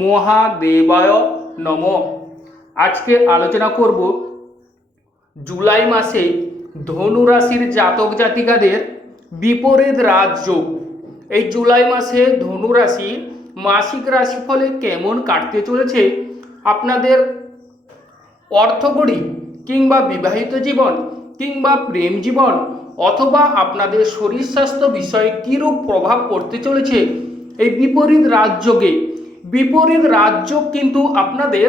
মহাদেবায় নম। আজকে আলোচনা করব জুলাই মাসে ধনু রাশির জাতক জাতিকাদের বিপরীত রাজযোগ এই জুলাই মাসে ধনু রাশি মাসিক রাশিফলে কেমন কাটতে চলেছে, আপনাদের অর্থকড়ি কিংবা বিবাহিত জীবন কিংবা প্রেম জীবন অথবা আপনাদের শরীর স্বাস্থ্য বিষয়ে কীরূপ প্রভাব পড়তে চলেছে, এই বিপরীত রাজযোগে বিপরীত রাজ্য কিন্তু আপনাদের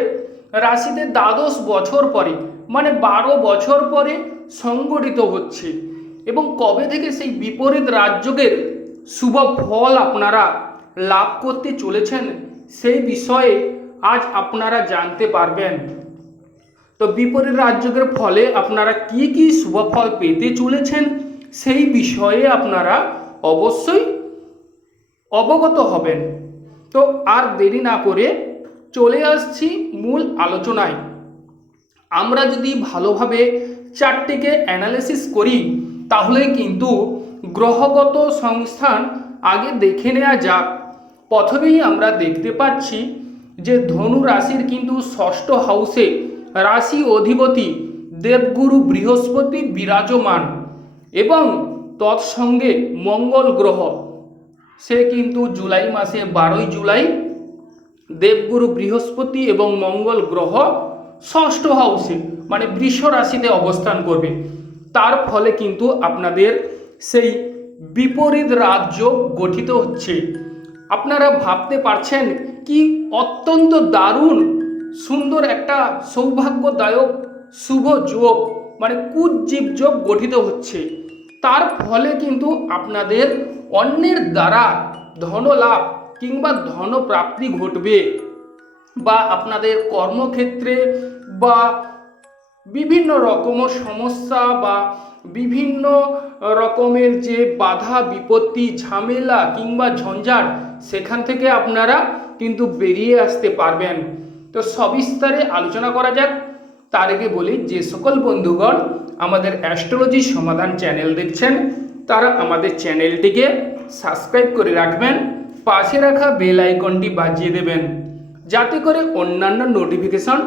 রাশিতে দ্বাদশ বছর পরে মানে বারো বছর পরে সংগঠিত হচ্ছে। এবং কবে থেকে সেই বিপরীত রাজযোগের শুভ ফল আপনারা লাভ করতে চলেছেন, সেই বিষয়ে আজ আপনারা জানতে পারবেন। তো বিপরীত রাজযোগের ফলে আপনারা কি কি শুভ ফল পেতে চলেছেন, সেই বিষয়ে আপনারা অবশ্যই অবগত হবেন। তো আর দেরি না করে চলে আসছি মূল আলোচনায়। আমরা যদি ভালোভাবে চারটিকে অ্যানালিসিস করি, তাহলে কিন্তু গ্রহগত সংস্থান আগে দেখে নেওয়া যাক। প্রথমেই আমরা দেখতে পাচ্ছি যে ধনু রাশির কিন্তু ষষ্ঠ হাউসে রাশি অধিপতি দেবগুরু বৃহস্পতি বিরাজমান এবং তৎসঙ্গে মঙ্গল গ্রহ। সে কিন্তু জুলাই মাসে বারোই জুলাই দেবগুরু বৃহস্পতি এবং মঙ্গল গ্রহ ষষ্ঠ হাউসে মানে বৃষ রাশিতে অবস্থান করবে। তার ফলে কিন্তু আপনাদের সেই বিপরীত রাজ্য গঠিত হচ্ছে। আপনারা ভাবতে পারছেন কি অত্যন্ত দারুণ, সুন্দর একটা সৌভাগ্যদায়ক শুভ যোগ মানে কুজ্জীব যোগ গঠিত হচ্ছে। তার ফলে কিন্তু আপনাদের অন্যের দ্বারা ধনলাভ কিংবা ধনপ্রাপ্তি ঘটবে বা আপনাদের কর্মক্ষেত্রে বা বিভিন্ন রকম সমস্যা বা বিভিন্ন রকমের যে বাধা, বিপত্তি, ঝামেলা কিংবা ঝঞ্ঝাট সেখান থেকে আপনারা কিন্তু বেরিয়ে আসতে পারবেন। তো সবিস্তারে আলোচনা করা যাক। তার আগে বলি, যে সকল বন্ধুগণ আমাদের অ্যাস্ট্রোলজি সমাধান চ্যানেল দেখছেন, তারা আমাদের চ্যানেলটিকে সাবস্ক্রাইব করে রাখবেন, পাশে রাখা বেল আইকনটি বাজিয়ে দেবেন, যাতে করে অন্যান্য নোটিফিকেশন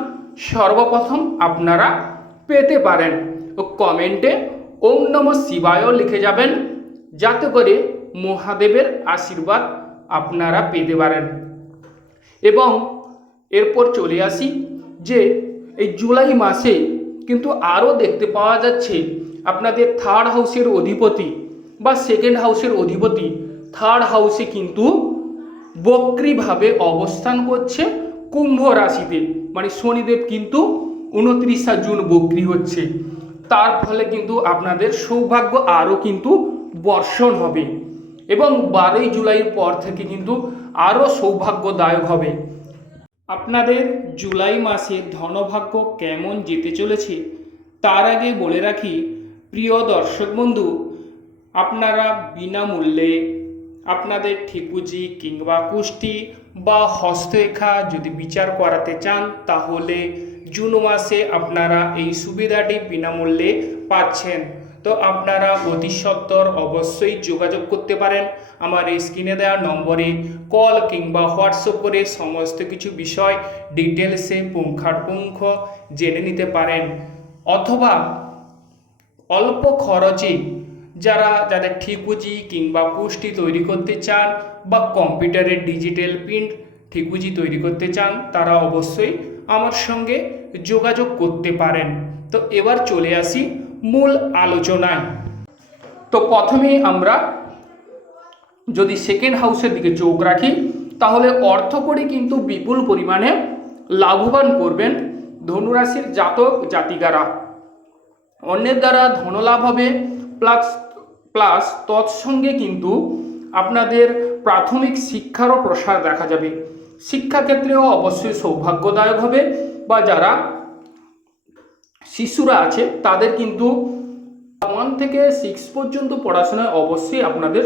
সর্বপ্রথম আপনারা পেতে পারেন। ও কমেন্টে ওম নম শিবায়ও লিখে যাবেন, যাতে করে মহাদেবের আশীর্বাদ আপনারা পেতে পারেন। এবং এরপর চলে আসি, যে এই জুলাই মাসে কিন্তু আরও দেখতে পাওয়া যাচ্ছে আপনাদের থার্ড হাউসের অধিপতি বা সেকেন্ড হাউসের অধিপতি থার্ড হাউসে কিন্তু বক্রিভাবে অবস্থান করছে কুম্ভ রাশিতে। মানে শনিদেব কিন্তু উনত্রিশা জুন বক্রি হচ্ছে। তার ফলে কিন্তু আপনাদের সৌভাগ্য আরও কিন্তু বর্ষণ হবে এবং বারোই জুলাইয়ের পর থেকে কিন্তু আরও সৌভাগ্যদায়ক হবে। আপনাদের জুলাই মাসে ধনভাগ্য কেমন যেতে চলেছে, তার আগে বলে রাখি, প্রিয় দর্শক বন্ধু, আপনারা বিনামূল্যে আপনাদের ঠিকুজি কিংবা কুষ্টি বা হস্তরেখা যদি বিচার করাতে চান, তাহলে জুন মাসে আপনারা এই সুবিধাটি বিনামূল্যে পাচ্ছেন। তো আপনারা অতি সত্বর অবশ্যই যোগাযোগ করতে পারেন। আমার এই স্ক্রিনে দেওয়া নম্বরে কল কিংবা হোয়াটসঅ্যাপ করে সমস্ত কিছু বিষয় ডিটেলসে পুঙ্খানুপুঙ্খ জেনে নিতে পারেন। অথবা অল্প খরচে যারা, যাদের ঠিকুজি কিংবা পুষ্টি তৈরি করতে চান বা কম্পিউটারের ডিজিটাল প্রিন্ট ঠিকুজি তৈরি করতে চান, তারা অবশ্যই আমার সঙ্গে যোগাযোগ করতে পারেন। তো এবার চলে আসি মূল আলোচনায়। তো প্রথমেই আমরা যদি সেকেন্ড হাউসের দিকে চোখ রাখি, তাহলে অর্থকরী কিন্তু বিপুল পরিমাণে লাভবান করবেন ধনুরাশির জাতক জাতিকারা। অন্যের দ্বারা ধনলাভ হবে প্লাস প্লাস তৎসঙ্গে কিন্তু আপনাদের প্রাথমিক শিক্ষারও প্রসার দেখা যাবে। শিক্ষাক্ষেত্রেও অবশ্যই সৌভাগ্যদায়ক হবে বা যারা শিশুরা আছে, তাদের কিন্তু ওয়ান থেকে সিক্স পর্যন্ত পড়াশোনায় অবশ্যই আপনাদের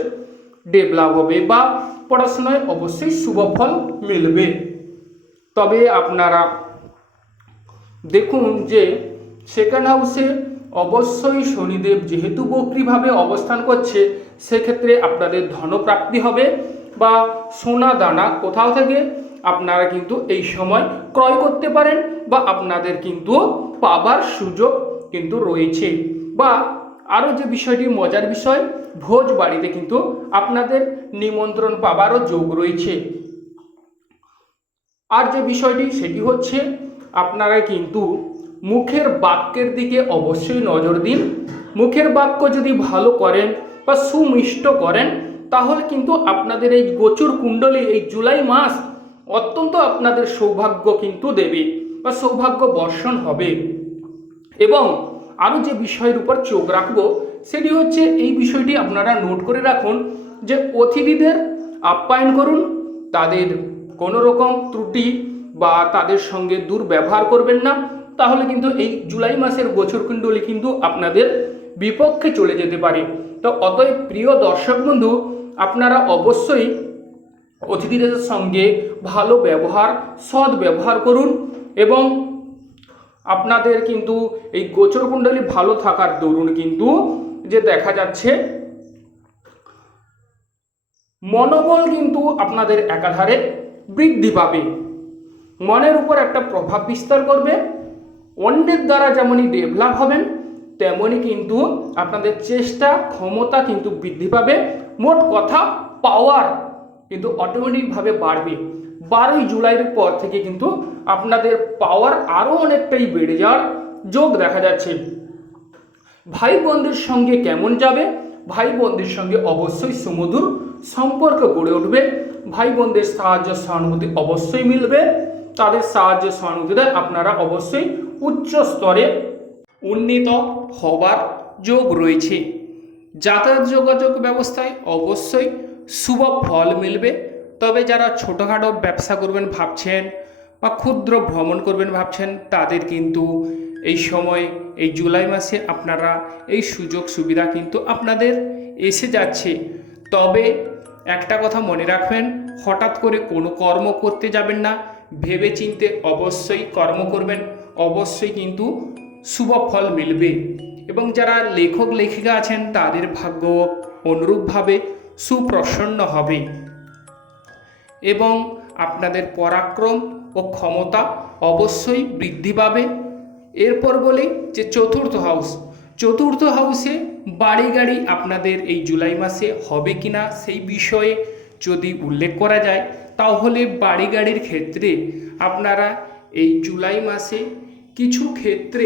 ডেভেলপ হবে বা পড়াশোনায় অবশ্যই শুভ ফল মিলবে। তবে আপনারা দেখুন যে সেকেন্ড হাউসে অবশ্যই শনিদেব যেহেতু বক্রিভাবে অবস্থান করছে, সেক্ষেত্রে আপনাদের ধনপ্রাপ্তি হবে বা সোনা দানা কোথাও থেকে আপনারা কিন্তু এই সময় ক্রয় করতে পারেন বা আপনাদের কিন্তু পাবার সুযোগ কিন্তু রয়েছে। বা আরও যে বিষয়টি মজার বিষয়, ভোজ বাড়িতে কিন্তু আপনাদের নিমন্ত্রণ পাবারও যোগ রয়েছে। আর যে বিষয়টি, সেটি হচ্ছে আপনারা কিন্তু মুখের বাক্যের দিকে অবশ্যই নজর দিন। মুখের বাক্য যদি ভালো করেন বা সুমিষ্ট করেন, তাহলে কিন্তু আপনাদের এই গোচর কুণ্ডলী, এই জুলাই মাস অত্যন্ত আপনাদের সৌভাগ্য কিন্তু দেবে বা সৌভাগ্য বর্ষণ হবে। এবং আরও যে বিষয়ের উপর চোখ রাখব, সেটি হচ্ছে এই বিষয়টি আপনারা নোট করে রাখুন যে অতিথিদের আপ্যায়ন করুন, তাদের কোনো রকম ত্রুটি বা তাদের সঙ্গে দুর্ব্যবহার করবেন না। তাহলে কিন্তু এই জুলাই মাসের গোচর কুণ্ডলী কিন্তু আপনাদের বিপক্ষে চলে যেতে পারে। তো অতএব প্রিয় দর্শক বন্ধু, আপনারা অবশ্যই অতিথিদের সঙ্গে ভালো ব্যবহার, সৎ ব্যবহার করুন এবং আপনাদের কিন্তু এই গোচর কুণ্ডলী ভালো থাকার দরুন কিন্তু যে দেখা যাচ্ছে, মনোবল কিন্তু আপনাদের একাধারে বৃদ্ধি পাবে। মনের উপর একটা প্রভাব বিস্তার করবে, অন্যের দ্বারা যেমনই ডেভেলপ হবেন, তেমনই কিন্তু আপনাদের চেষ্টা, ক্ষমতা কিন্তু বৃদ্ধি পাবে। মোট কথা পাওয়ার কিন্তু অটোমেটিকভাবে বাড়বে। বারোই জুলাইয়ের পর থেকে কিন্তু আপনাদের পাওয়ার আরও অনেকটাই বেড়ে যাওয়ার যোগ দেখা যাচ্ছে। ভাই বোনদের সঙ্গে কেমন যাবে? ভাই বোনদের সঙ্গে অবশ্যই সুমধুর সম্পর্ক গড়ে উঠবে। ভাই বোনদের সাহায্য সহানুভূতি অবশ্যই মিলবে। তাদের সাহায্য সহানুভূতিতে আপনারা অবশ্যই উচ্চ স্তরে উন্নীত হবার যোগ রয়েছে। যাতায়াত যোগাযোগ ব্যবস্থায় অবশ্যই শুভ ফল মিলবে। তবে যারা ছোটোখাটো ব্যবসা করবেন ভাবছেন বা ক্ষুদ্র ভ্রমণ করবেন ভাবছেন, তাদের কিন্তু এই সময়, এই জুলাই মাসে আপনারা এই সুযোগ সুবিধা কিন্তু আপনাদের এসে যাচ্ছে। তবে একটা কথা মনে রাখবেন, হঠাৎ করে কোনো কর্ম করতে যাবেন না ভেবে চিনতে অবশ্যই কর্ম করবেন, অবশ্যই কিন্তু শুভ ফল মিলবে। এবং যারা লেখক, লেখিকা আছেন, তাদের ভাগ্য অনুরূপভাবে সুপ্রসন্ন হবে এবং আপনাদের পরাক্রম ও ক্ষমতা অবশ্যই বৃদ্ধি পাবে। এরপর বলি যে চতুর্থ হাউস চতুর্থ হাউসে বাড়ি গাড়ি আপনাদের এই জুলাই মাসে হবে কিনা সেই বিষয়ে যদি উল্লেখ করা যায়, তাহলে বাড়ি গাড়ির ক্ষেত্রে আপনারা এই জুলাই মাসে কিছু ক্ষেত্রে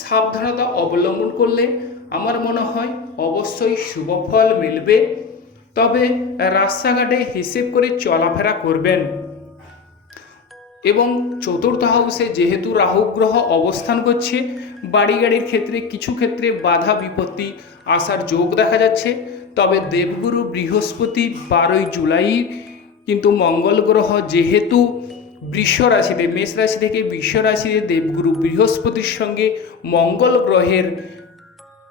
সাবধানতা অবলম্বন করলে আমার মনে হয় অবশ্যই শুভ ফল মিলবে। তবে রাস্তাঘাটে হিসেব করে চলাফেরা করবেন। এবং চতুর্থ হাউসে যেহেতু রাহু গ্রহ অবস্থান করছে বাড়ি গাড়ির ক্ষেত্রে কিছু ক্ষেত্রে বাধা বিপত্তি আসার যোগ দেখা যাচ্ছে। তবে দেবগুরু বৃহস্পতি বারোই জুলাই, কিন্তু মঙ্গল গ্রহ যেহেতু বৃষ রাশিতে, মেষ রাশি থেকে বৃষ রাশিতে দেবগুরু বৃহস্পতির সঙ্গে মঙ্গল গ্রহের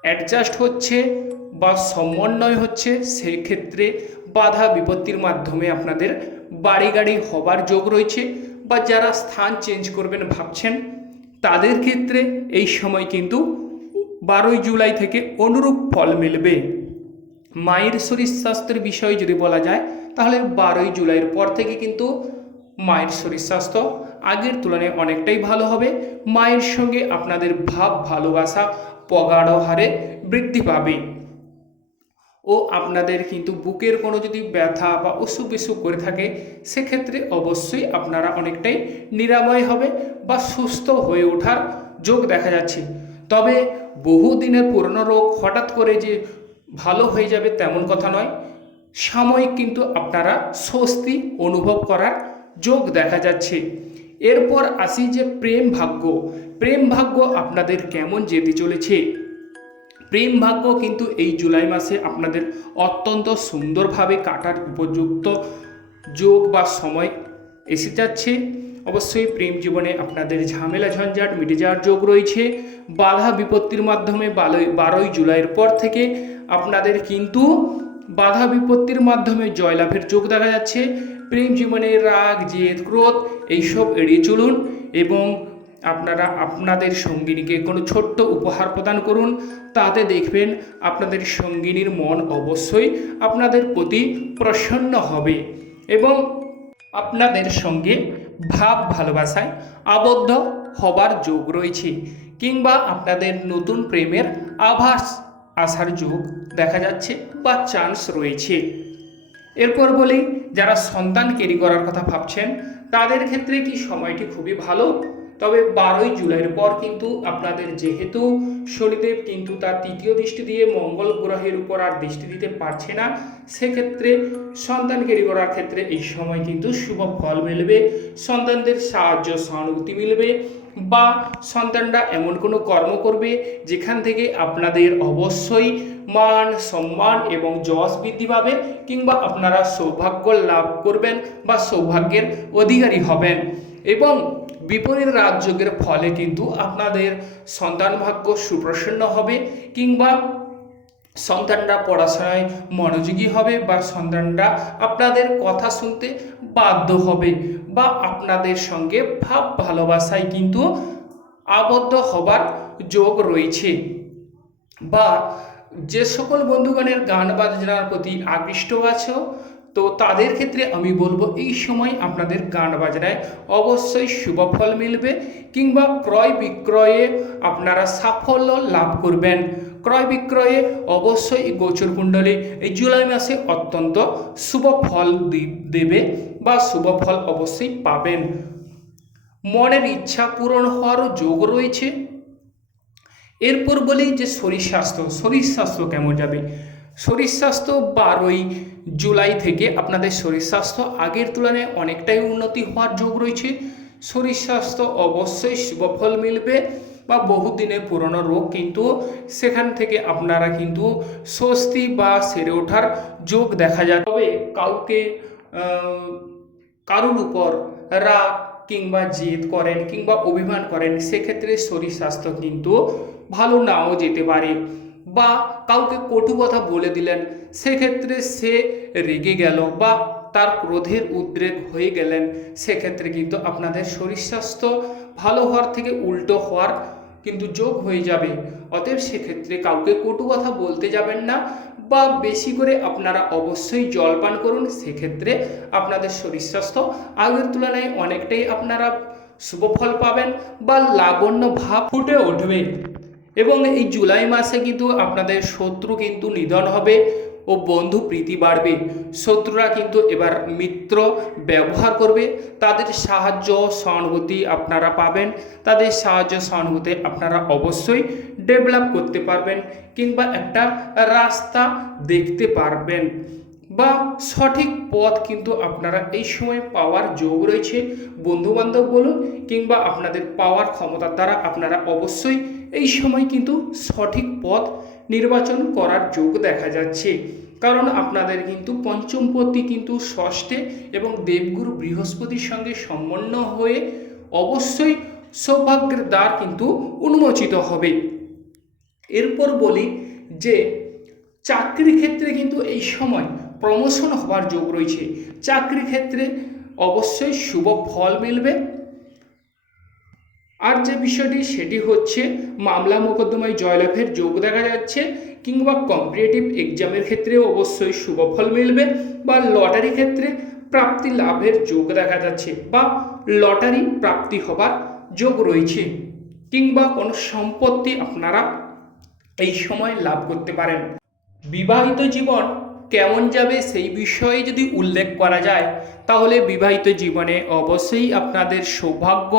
অ্যাডজাস্ট হচ্ছে। বা সমন্বয় হচ্ছে সেক্ষেত্রে বাধা বিপত্তির মাধ্যমে আপনাদের বাড়ি গাড়ি হবার যোগ রয়েছে বা যারা স্থান চেঞ্জ করবেন ভাবছেন, তাদের ক্ষেত্রে এই সময় কিন্তু বারোই জুলাই থেকে অনুরূপ ফল মিলবে। মায়ের শরীর স্বাস্থ্যের বিষয়ে যদি বলা যায়, তাহলে বারোই জুলাইয়ের পর থেকে কিন্তু মায়ের শরীর স্বাস্থ্য আগের তুলনায় অনেকটাই ভালো হবে। মায়ের সঙ্গে আপনাদের ভাব, ভালোবাসা, পগাঢ় হারে বৃদ্ধি পাবে। ও আপনাদের কিন্তু বুকের কোনো যদি ব্যথা বা অসুখ বিসুখ করে থাকে, সেক্ষেত্রে অবশ্যই আপনারা অনেকটাই নিরাময় হবে বা সুস্থ হয়ে ওঠার যোগ দেখা যাচ্ছে। তবে বহুদিনের পুরনো রোগ হঠাৎ করে যে ভালো হয়ে যাবে তেমন কথা নয়। সাময়িক কিন্তু আপনারা স্বস্তি অনুভব করার যোগ দেখা যাচ্ছে। এরপর আসি যে প্রেম ভাগ্য। প্রেম ভাগ্য আপনাদের কেমন যেতে চলেছে? প্রেম ভাগ্য কিন্তু এই জুলাই মাসে আপনাদের অত্যন্ত সুন্দরভাবে কাটার উপযুক্ত যোগ বা সময় এসে যাচ্ছে। অবশ্যই প্রেম জীবনে আপনাদের ঝামেলা ঝঞ্ঝাট মিটে যাওয়ার যোগ রয়েছে। বাধা বিপত্তির মাধ্যমে বারোই জুলাইয়ের পর থেকে আপনাদের কিন্তু বাধা বিপত্তির মাধ্যমে জয়লাভের যোগ দেখা যাচ্ছে। প্রেম জীবনে রাগ, জেদ, ক্রোধ এইসব এড়িয়ে চলুন এবং আপনারা আপনাদের সঙ্গিনীকে কোনো ছোট্ট উপহার প্রদান করুন, তাতে দেখবেন আপনাদের সঙ্গিনীর মন অবশ্যই আপনাদের প্রতি প্রসন্ন হবে এবং আপনাদের সঙ্গে ভাব ভালোবাসায় আবদ্ধ হবার যোগ রয়েছে কিংবা আপনাদের নতুন প্রেমের আভাস আসার যোগ দেখা যাচ্ছে বা চান্স রয়েছে। এরপর বলি, যারা সন্তান ক্যারি করার কথা ভাবছেন, তাদের ক্ষেত্রে কি সময়টি খুবই ভালো? তবে বারোই জুলাইয়ের পর কিন্তু আপনাদের যেহেতু শনিদেব কিন্তু তার তৃতীয় দৃষ্টি দিয়ে মঙ্গল গ্রহের উপর আর দৃষ্টি দিতে পারছে না, সেক্ষেত্রে সন্তান ক্যারি করার ক্ষেত্রে এই সময় কিন্তু শুভ ফল মিলবে, সন্তানদের সাহায্য, সহানুভূতি মিলবে বা সন্তানরা এমন কোনো কর্ম করবে যেখান থেকে আপনাদের অবশ্যই মান সম্মান এবং যশ বৃদ্ধি পাবে কিংবা আপনারা সৌভাগ্য লাভ করবেন বা সৌভাগ্যের অধিকারী হবেন। এবং বিপরীত রাজযোগের ফলে কিন্তু আপনাদের সন্তান ভাগ্য সুপ্রসন্ন হবে কিংবা সন্তানরা পড়াশোনায় মনোযোগী হবে বা সন্তানরা আপনাদের কথা শুনতে বাধ্য হবে বা আপনাদের সঙ্গে ভাব ভালোবাসায় কিন্তু আবদ্ধ হবার যোগ রয়েছে। বা যে সকল বন্ধুগণের গান বাজনার প্রতি আকৃষ্ট আছো তো তাদের ক্ষেত্রে আমি বলব, এই সময় আপনাদের গান বাজনায় অবশ্যই শুভ ফল মিলবে কিংবা ক্রয় বিক্রয়ে আপনারা সাফল্য লাভ করবেন। ক্রয় বিক্রয়ে অবশ্যই গোচর কুণ্ডলী এই জুলাই মাসে অত্যন্ত শুভ ফল দেবে বা শুভ ফল অবশ্যই পাবেন। মনের ইচ্ছা পূরণ হওয়ার যোগ রয়েছে। এরপর বলি যে শরীর স্বাস্থ্য শরীর স্বাস্থ্য কেমন যাবে? শরীর স্বাস্থ্য বারোই জুলাই থেকে আপনাদের শরীর স্বাস্থ্য আগের তুলনায় অনেকটাই উন্নতি হওয়ার যোগ রয়েছে। শরীর স্বাস্থ্য অবশ্যই শুভফল মিলবে বা বহুদিনের পুরনো রোগ কিন্তু সেখান থেকে আপনারা কিন্তু স্বস্তি বা সেরে ওঠার যোগ দেখা যায়। তবে কাউকে কারুর উপর রাগ কিংবা জেদ করেন কিংবা অভিমান করেন, সেক্ষেত্রে শরীর স্বাস্থ্য কিন্তু ভালো নাও যেতে পারে। বা কাউকে কটু কথা বলে দিলেন, সেক্ষেত্রে সে রেগে গেল বা তার ক্রোধের উদ্রেক হয়ে গেলেন। সেক্ষেত্রে কিন্তু আপনাদের শরীর স্বাস্থ্য ভালো হওয়ার থেকে উল্টো হওয়ার কিন্তু যোগ হয়ে যাবে। অতএব সেক্ষেত্রে কাউকে কটু কথা বলতে যাবেন না বা বেশি করে আপনারা অবশ্যই জল পান করুন। সেক্ষেত্রে আপনাদের শরীর স্বাস্থ্য আগের তুলনায় অনেকটাই আপনারা শুভ ফল পাবেন বা লাবণ্য ভাব ফুটে উঠবে। এবং এই জুলাই মাসে কিন্তু আপনাদের শত্রু কিন্তু নিধন হবে ও বন্ধু প্রীতি বাড়বে। শত্রুরা কিন্তু এবার মিত্র ব্যবহার করবে। তাদের সাহায্য সহানুভূতি আপনারা পাবেন। তাদের সাহায্য সহানুভূতি আপনারা অবশ্যই ডেভেলপ করতে পারবেন কিংবা একটা রাস্তা দেখতে পারবেন বা সঠিক পথ কিন্তু আপনারা এই সময় পাওয়ার যোগ রয়েছে। বন্ধুবান্ধব বলুন কিংবা আপনাদের পাওয়ার ক্ষমতার দ্বারা আপনারা অবশ্যই এই সময় কিন্তু সঠিক পথ নির্বাচন করার যোগ দেখা যাচ্ছে। কারণ আপনাদের কিন্তু পঞ্চমপতি কিন্তু ষষ্ঠে এবং দেবগুরু বৃহস্পতির সঙ্গে সম্পন্ন হয়ে অবশ্যই সৌভাগ্যের দ্বার কিন্তু উন্মোচিত হবে। এরপর বলি যে চাকরি ক্ষেত্রে কিন্তু এই সময় প্রমোশন হওয়ার যোগ রয়েছে। চাকরি ক্ষেত্রে অবশ্যই শুভ ফল মিলবে। আর যে বিষয়টি, সেটি হচ্ছে মামলা মোকদ্দমায় জয়লাভের যোগ দেখা যাচ্ছে কিংবা কম্পিটিটিভ এক্সামের ক্ষেত্রেও অবশ্যই শুভ ফল মিলবে বা লটারি ক্ষেত্রে প্রাপ্তি লাভের যোগ দেখা যাচ্ছে বা লটারি প্রাপ্তি হবার যোগ রয়েছে কিংবা কোনো সম্পত্তি আপনারা এই সময় লাভ করতে পারেন। বিবাহিত জীবন কেমন যাবে সেই বিষয়ে যদি উল্লেখ করা যায়, তাহলে বিবাহিত জীবনে অবশ্যই আপনাদের সৌভাগ্য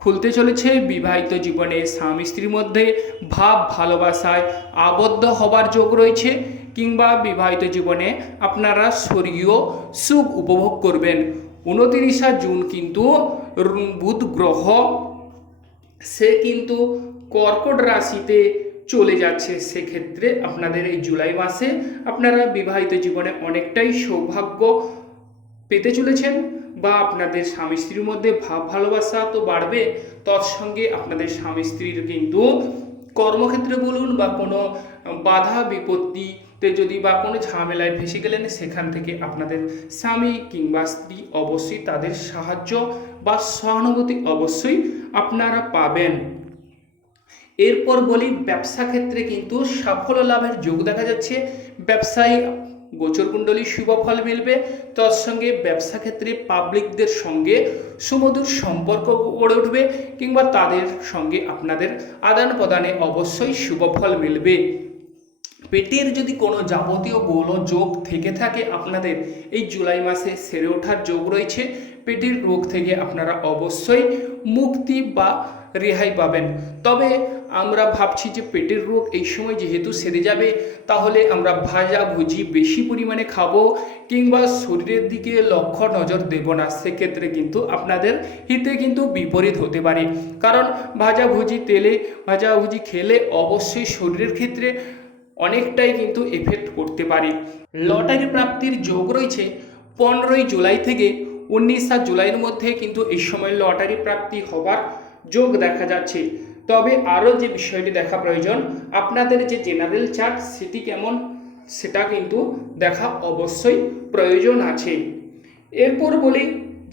খুলতে চলেছে বিবাহিত জীবনে স্বামী স্ত্রীর মধ্যে ভাব ভালোবাসায় আবদ্ধ হবার যোগ রয়েছে কিংবা বিবাহিত জীবনে আপনারা স্বর্গীয় সুখ উপভোগ করবেন। উনতিরিশা জুন কিন্তু বুধ গ্রহ, সে কিন্তু কর্কট রাশিতে চলে যাচ্ছে। সেক্ষেত্রে আপনাদের এই জুলাই মাসে আপনারা বিবাহিত জীবনে অনেকটাই সৌভাগ্য পেতে চলেছেন। বা আপনাদের স্বামী স্ত্রীর মধ্যে ভাব ভালোবাসা তো বাড়বে, তৎসঙ্গে আপনাদের স্বামী স্ত্রীর কিন্তু কর্মক্ষেত্রে বলুন বা কোনো বাধা বিপত্তিতে যদি বা কোনো ঝামেলায় ফেসে গেলেন, সেখান থেকে আপনাদের স্বামী কিংবা স্ত্রী অবশ্যই তাদের সাহায্য বা সহানুভূতি অবশ্যই আপনারা পাবেন। এরপর বলি ব্যবসা ক্ষেত্রে কিন্তু সাফল্য লাভের যোগ দেখা যাচ্ছে। ব্যবসায়ী গোচরকুণ্ডলী শুভ ফল মিলবে। তার সঙ্গে ব্যবসা ক্ষেত্রে পাবলিকদের সঙ্গে সুমধুর সম্পর্ক গড়ে উঠবে কিংবা তাদের সঙ্গে আপনাদের আদান প্রদানে অবশ্যই শুভ ফল মিলবে। পেটের যদি কোনো যাবতীয় গোল যোগ থেকে থাকে আপনাদের, এই জুলাই মাসে সেরে ওঠার যোগ রয়েছে। পেটের রোগ থেকে আপনারা অবশ্যই মুক্তি বা রেহাই পাবেন। তবে আমরা ভাবছি যে পেটের রোগ এই সময় যেহেতু সেরে যাবে, তাহলে আমরা ভাজা ভুজি বেশি পরিমাণে খাব কিংবা শরীরের দিকে লক্ষ্য নজর দেব না। সেক্ষেত্রে কিন্তু আপনাদের হিতে কিন্তু বিপরীত হতে পারে। কারণ ভাজা ভুজি তেলে, ভাজা ভুজি খেলে অবশ্যই শরীরের ক্ষেত্রে অনেকটাই কিন্তু এফেক্ট করতে পারে। লটারি প্রাপ্তির যোগ রয়েছে পনেরোই জুলাই থেকে উনিশা জুলাইয়ের মধ্যে কিন্তু এই সময় লটারি প্রাপ্তি হবার যোগ দেখা যাচ্ছে। তবে আরও যে বিষয়টি দেখা প্রয়োজন, আপনাদের যে জেনারেল চার্ট সেটি কেমন, সেটা কিন্তু দেখা অবশ্যই প্রয়োজন আছে। এরপর বলি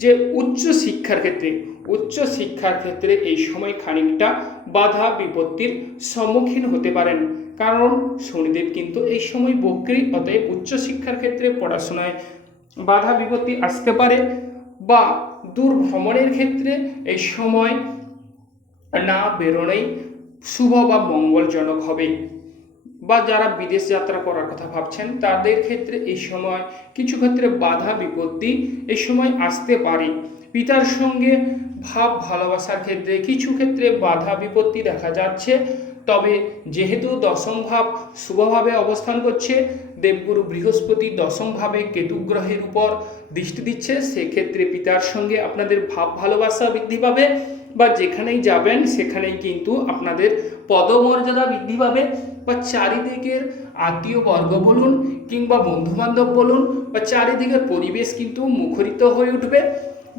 যে উচ্চ শিক্ষার ক্ষেত্রে, উচ্চ শিক্ষার ক্ষেত্রে এই সময় খানিকটা বাধা বিপত্তির সম্মুখীন হতে পারেন। কারণ শনিদেব কিন্তু এই সময় বক্রি, অতএব উচ্চ শিক্ষার ক্ষেত্রে পড়াশোনায় বাধা বিপত্তি আসতে পারে বা দূর ভ্রমণের ক্ষেত্রে এই সময় না বেরোনোই শুভ বা মঙ্গলজনক হবে। বা যারা বিদেশ যাত্রা করার কথা ভাবছেন, তাদের ক্ষেত্রে এই সময় কিছু ক্ষেত্রে বাধা বিপত্তি এই সময় আসতে পারে। পিতার সঙ্গে ভাব ভালোবাসার ক্ষেত্রে কিছু ক্ষেত্রে বাধা বিপত্তি দেখা যাচ্ছে। তবে যেহেতু দশম ভাব শুভভাবে অবস্থান করছে, দেবগুরু বৃহস্পতি দশম ভাবে কেতু উপর দৃষ্টি দিচ্ছে। সেক্ষেত্রে পিতার সঙ্গে আপনাদের ভাব ভালোবাসা বৃদ্ধি পাবে বা যেখানেই যাবেন সেখানেই কিন্তু আপনাদের পদমর্যাদা বৃদ্ধি পাবে। বা চারিদিকের আত্মীয় বর্গ বলুন কিংবা বন্ধুবান্ধব বলুন, বা চারিদিকের পরিবেশ কিন্তু মুখরিত হয়ে উঠবে।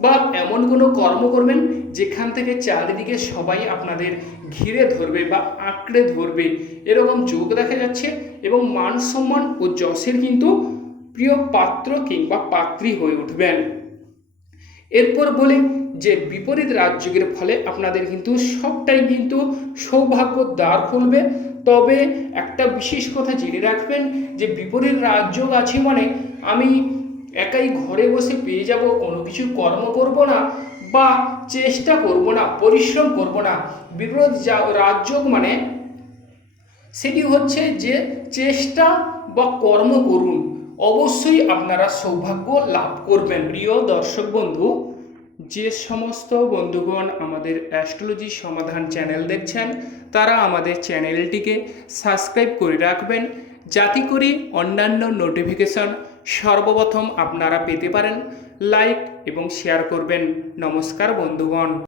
বা এমন কোনো কর্ম করবেন যেখান থেকে চারিদিকে সবাই আপনাদের ঘিরে ধরবে বা আঁকড়ে ধরবে। এরকম যোগ দেখা যাচ্ছে এবং মান সম্মান ও যশের কিন্তু প্রিয় পাত্র কিংবা পাত্রী হয়ে উঠবেন। এরপর বলে যে বিপরীত রাজযোগের ফলে আপনাদের কিন্তু সবটাই কিন্তু সৌভাগ্য দ্বার খুলবে। তবে একটা বিশেষ কথা জেনে রাখবেন যে বিপরীত রাজযোগ আছে মানে আমি একাই ঘরে বসে পেয়ে যাব, কোনো কিছু কর্ম করব না বা চেষ্টা করব না, পরিশ্রম করব না। যা- রাজযোগ মানে সেটি হচ্ছে যে চেষ্টা বা কর্ম করুন, অবশ্যই আপনারা সৌভাগ্য লাভ করবেন। প্রিয় দর্শক বন্ধু, যে সমস্ত বন্ধুগণ আমাদের অ্যাস্ট্রোলজি সমাধান চ্যানেল দেখছেন, তারা আমাদের চ্যানেলটিকে সাবস্ক্রাইব করে রাখবেন, যাতে করে অন্যান্য নোটিফিকেশন সর্বপ্রথম আপনারা পেতে পারেন লাইক এবং শেয়ার করবেন। নমস্কার বন্ধুগণ।